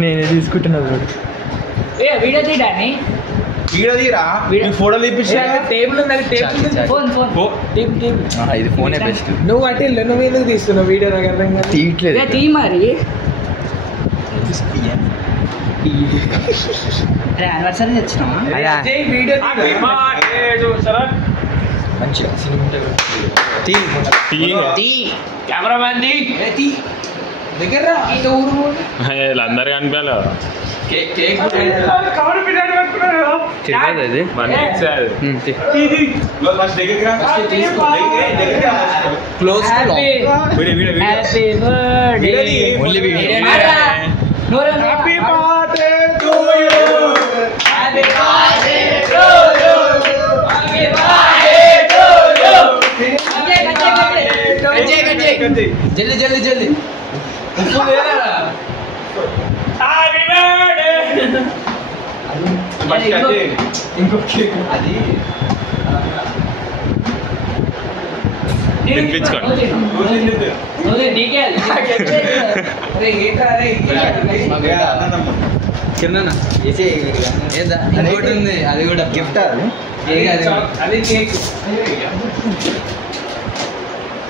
నేనే తీసుకుంటున్నా video తీయడాన్ని video తీరా ఫోటోలు ఇప్పించా టేబుల్ ఉంది ఫోన్ ఇది ఫోనే బెస్ట్. నువ్వు అంటే నువ్వు ఎందుకు తీస్తున్నావు వీడియో? నాకు అర్థం కాదు. తీయట్లేదు. తీ మరి యానివర్సరీ తెచ్చినావా? వీడియో కెమెరామ్యాన్ దగ్గర అందరు కనిపించాలి జల్ది జల్ది జల్ది అది ఇంకోటి ఉంది, అది కూడా గిఫ్ట్. అది కేక్.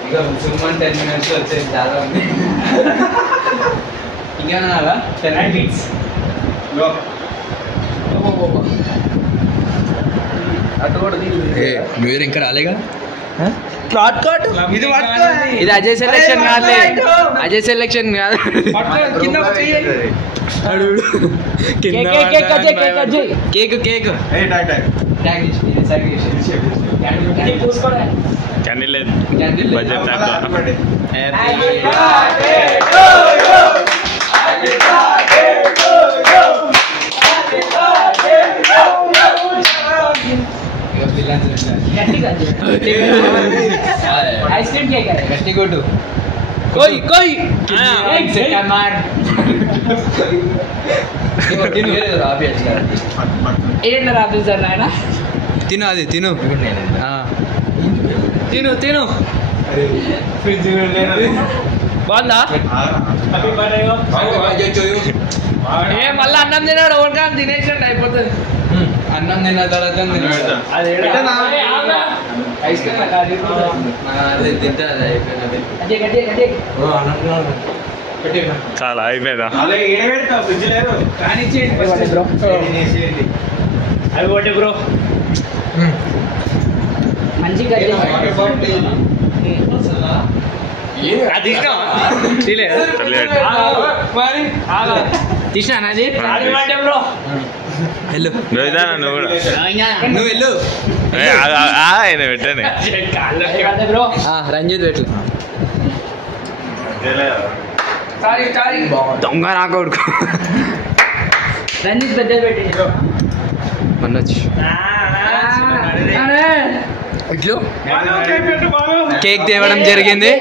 ఇక సుమన్ 10 minutes వచ్చేది చాలా ఉంది. ఇంకేనా 10 minutes మీరు ఇంకా రాలేగా? ఇది అజయ్ సెలెక్షన్ కాదులే, అజయ్ సెలెక్షన్ కాదు. కేక్ కేక్ క్యాండిల్ లేదు బడ్జెట్ ఐస్ క్రీమ్ కేక్ గట్టి కొట్టు. ఏంటి రాదు సార్ నాయన తిను, అది తిను తిను తిను. బాగుందా? మళ్ళీ అన్నం తిన్నాడు ఓన్గా తినేసినట్టు అయిపోతుంది. అన్నం తిన్న తర్వాత ఐస్ క్రీమ్ తింటే అది అయిపోయినది. చాలా అయిపోయిందా? అవి ఒకటి బ్రో మంచిగా తీసినా బ్రో. వెళ్ళు నువ్వు కూడా నువ్వు వెళ్ళు. ఆయన పెట్టాను బ్రో. రంజిత్ పెట్టు. దొంగ నా కొడుకు. రంజిత్ పెద్ద పెట్టి మనొచ్చు ఇట్లు కేక్ తేవడం జరిగింది.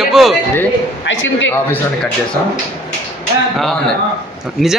చెప్పు. ఐస్ క్రీమ్ కేక్ ఆఫీస్లోనే కట్ చేస్తాం. నిజం